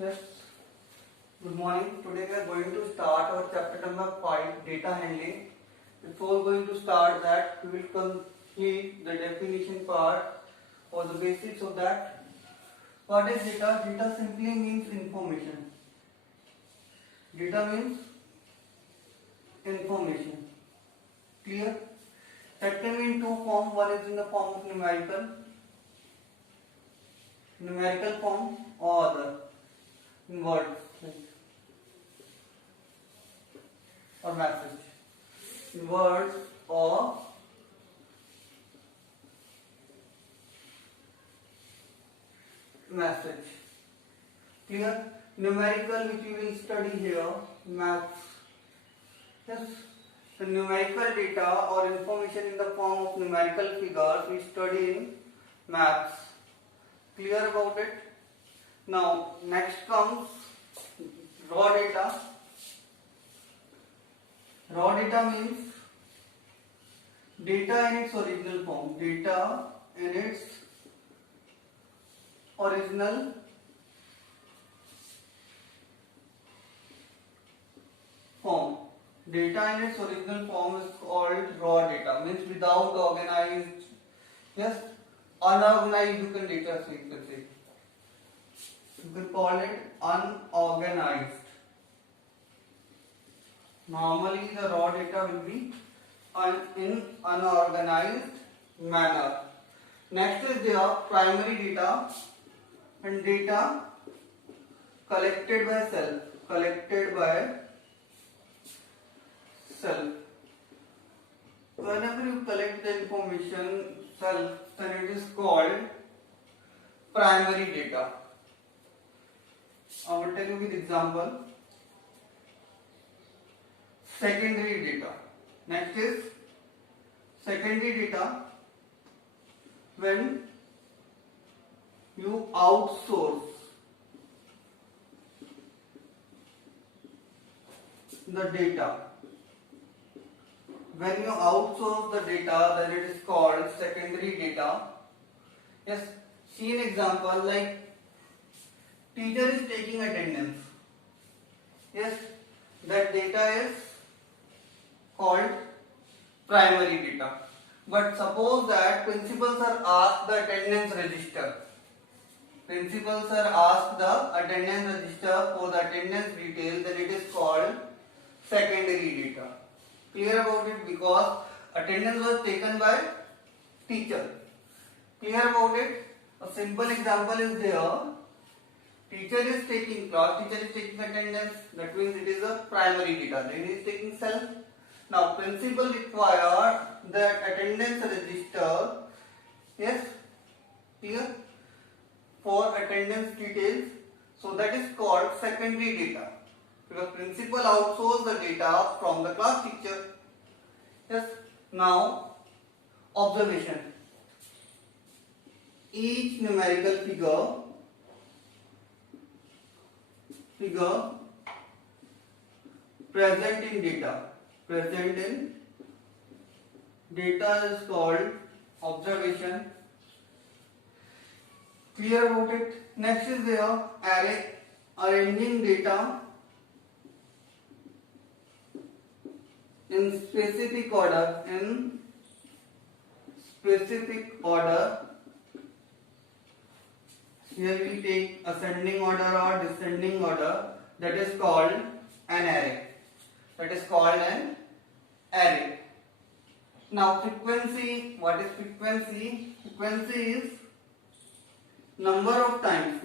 Yes, good morning. Today we are going to start our chapter number 5, data handling. Before going to start that, we will complete the definition part or the basics of that. What is data? Data simply means information. Data means information. Clear? That can be in two forms. One is in the form of numerical form, or other in words or message. In words or message. Clear? Numerical, which we will study here, maths. Yes, the numerical data or information in the form of numerical figures we study in maths. Clear about it? Now, next comes raw data. Raw data means data in its original form. Data in its original form. Data in its original form is called raw data. Means without organized, yes, unorganized you can data say, you can say. You can call it unorganized. Normally the raw data will be in unorganized manner. Next is their primary data and data collected by self. Collected by self. Whenever you collect the information self, then it is called primary data. I will tell you with example. Secondary data. Next is secondary data when you outsource the data. When you outsource the data, then it is called secondary data. Yes, see an example like teacher is taking attendance. Yes, that data is called primary data. But suppose that principals are asked the attendance register. Principals are asked the attendance register for the attendance detail, then it is called secondary data. Clear about it? Because attendance was taken by teacher. Clear about it? A simple example is there. Teacher is taking class, teacher is taking attendance, that means it is a primary data. Then he is taking self. Now principal require that attendance register, yes, clear, for attendance details. So that is called secondary data. Because principal outsources the data from the class teacher. Yes. Now observation. Each numerical figure present in data is called observation. Clear about it? Next is there arranging data in specific order. Here we take ascending order or descending order. That is called an array. Now frequency. What is frequency? Frequency is number of times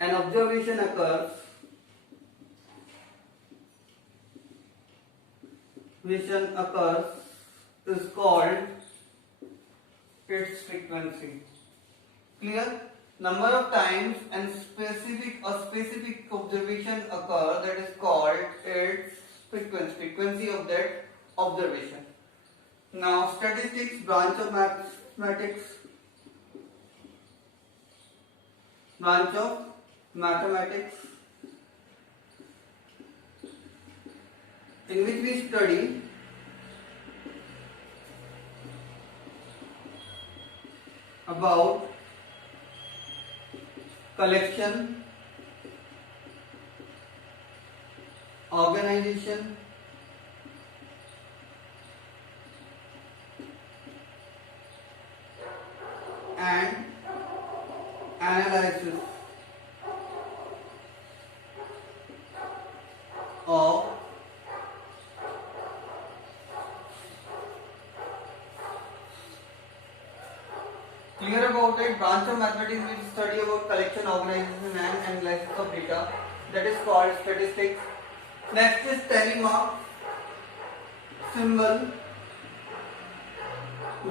an observation occurs is called its frequency. Clear? Number of times and specific observation occur, that is called its frequency of that observation. Now statistics, branch of mathematics in which we study in which we study about collection, organization, and analysis of clear about it. Branch of mathematics which study about collection, organization and analysis of data, that is called statistics. Next is telemark, symbol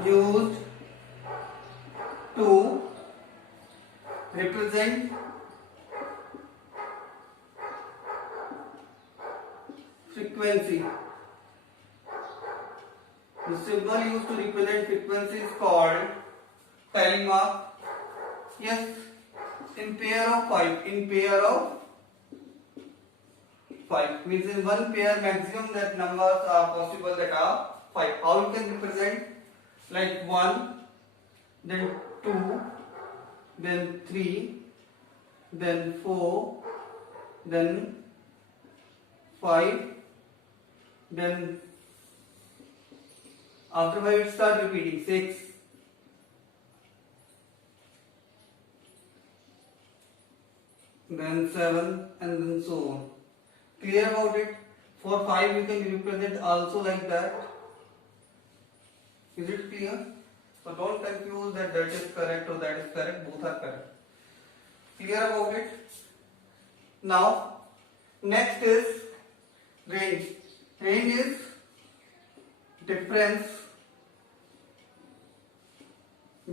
used to represent frequency. The symbol used to represent frequency is called telemark. Yes, in pair of 5. In pair of 5 means in one pair maximum that numbers are possible that are 5. How you can represent? Like 1, then 2, then 3, then 4, then 5, then after 5 it start repeating 6, then 7, and then so on. Clear about it? For 5 you can represent also like that. Is it clear? So don't confuse that is correct or that is correct. Both are correct. Clear about it? Now, next is range. Range is difference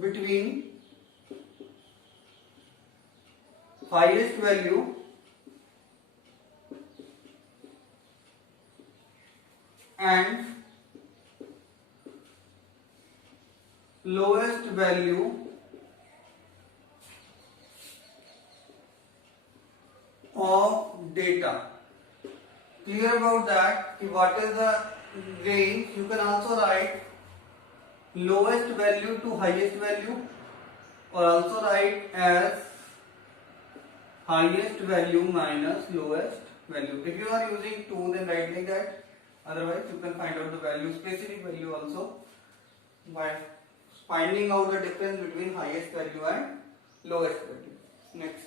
between highest value and lowest value of data. Clear about that? What is the range? You can also write lowest value to highest value, or also write as highest value minus lowest value. If you are using 2, then write like that. Otherwise, you can find out the value, specific value also, by finding out the difference between highest value and lowest value. Next.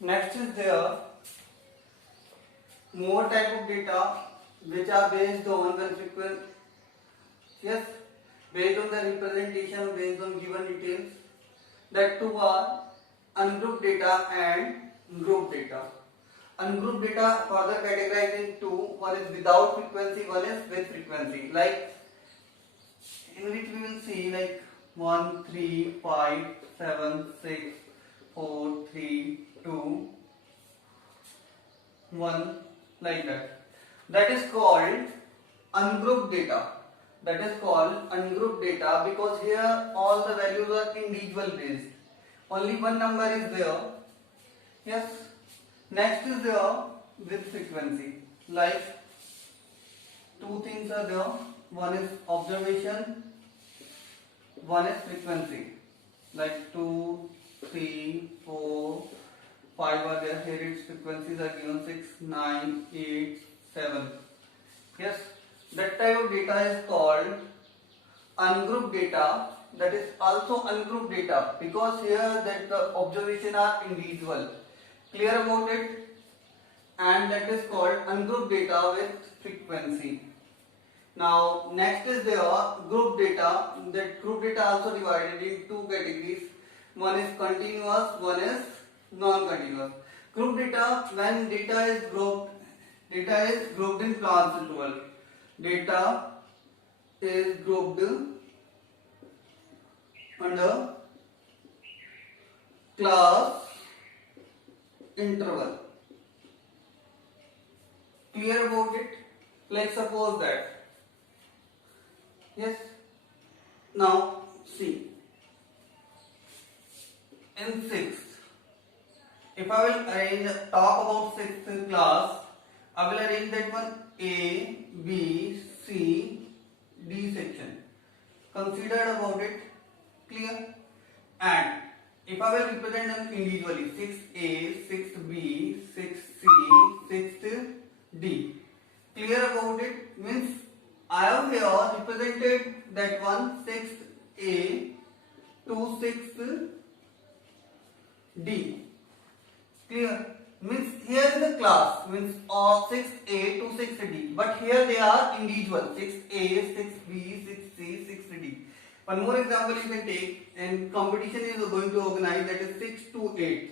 Next is there more type of data which are based on the frequency. Yes, based on the representation, based on given details. That two are ungrouped data and grouped data. Ungrouped data further categorized in two. One is without frequency, one is with frequency. Like in which we will see like 1, 3, 5, 7, 6, 4, 3, 2, 1, like that. That is called ungrouped data. That is called ungrouped data because here all the values are individual based. Only one number is there. Yes. Next is there with frequency. Like two things are there. One is observation, one is frequency. Like 2, 3, 4, 5 are there. Here its frequencies are given 6, 9, 8, 7. Yes. That type of data is called ungrouped data. That is also ungrouped data because here that the observation are individual. Clear about it? And that is called ungrouped data with frequency. Now next is there group data. That group data also divided in two categories. One is continuous, one is non-continuous. Group data, when data is grouped in class interval. Data is grouped under class interval. Clear about it? Like suppose that. Yes. Now see. In 6th, if I will talk about 6th class, I will arrange that one A, B, C, D section. Considered about it, clear? And if I will represent them individually, 6A, 6B, 6C, 6D. Clear about it? Means I have here represented that one 6A to 6D. Clear? Means here is the class, means of 6A to 6D, but here they are individual, 6A, 6B, 6C, 6D. One more example you can take, and competition is going to organize, that is 6 to 8.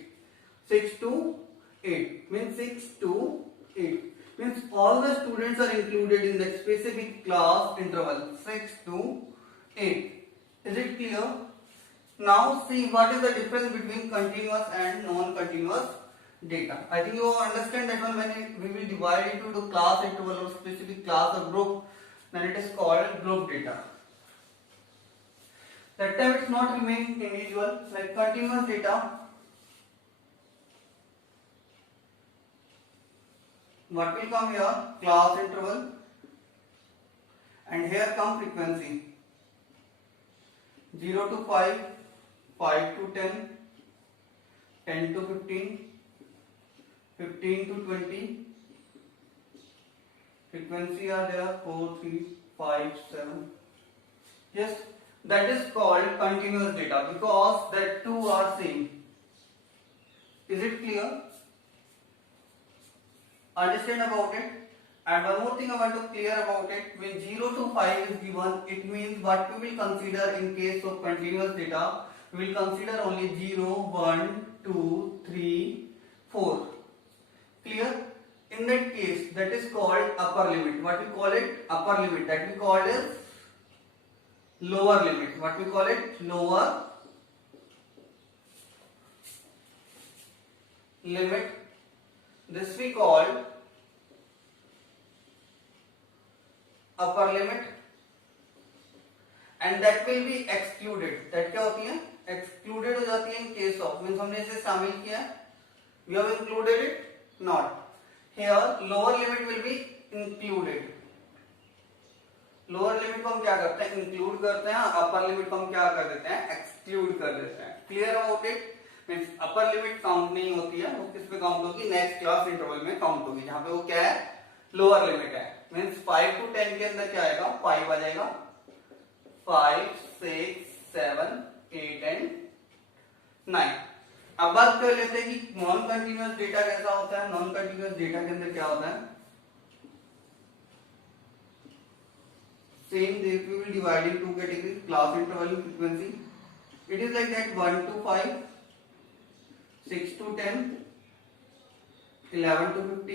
6 to 8 means 6 to 8 means all the students are included in that specific class interval 6 to 8. Is it clear? Now see what is the difference between continuous and non-continuous data. I think you understand that one. When we will divide into the class interval or specific class or group, then it is called group data. That time it's not remain individual, like continuous data. What will come here? Class interval, and here come frequency. 0 to 5, 5 to 10, 10 to 15, 15 to 20. Frequency are there 4, 3, 5, 7. Yes, that is called continuous data because that two are same. Is it clear? Understand about it? And one more thing I want to clear about it. When 0 to 5 is given, it means what we will consider in case of continuous data. We will consider only 0, 1, 2, 3, 4. Clear? In that case, that is called upper limit. What we call it? Upper limit. That we call is lower limit. What we call it? Lower limit. This we call upper limit, and that will be excluded. That क्या होती है? Excluded हो जाती है in case of, means हमने इसे शामिल किया, we have included it, not. Here lower limit will be included. Lower limit को हम क्या करते हैं? इंक्लूड करते हैं. अपर लिमिट को हम क्या कर देते हैं? एक्सक्लूड कर देते हैं. Clear about it? Means upper limit count नहीं होती है, वो किस पे काउंट होगी? नेक्स्ट क्लास इंटरवल में काउंट होगी, जहां पे वो क्या है? लोअर लिमिट है. मींस 5 to 10 के अंदर क्या आएगा? 5 आ जाएगा. 5, 6, 7, 8 एंड 9. अब बात कर लेते हैं कि नॉन कंटिन्यूअस डेटा कैसा होता है. नॉन कंटिन्यूअस डेटा के अंदर क्या होता है? Same, we will divide in two categories: class interval and frequency. It is like that: 1 to 5, 6 to 10, 11 to 15.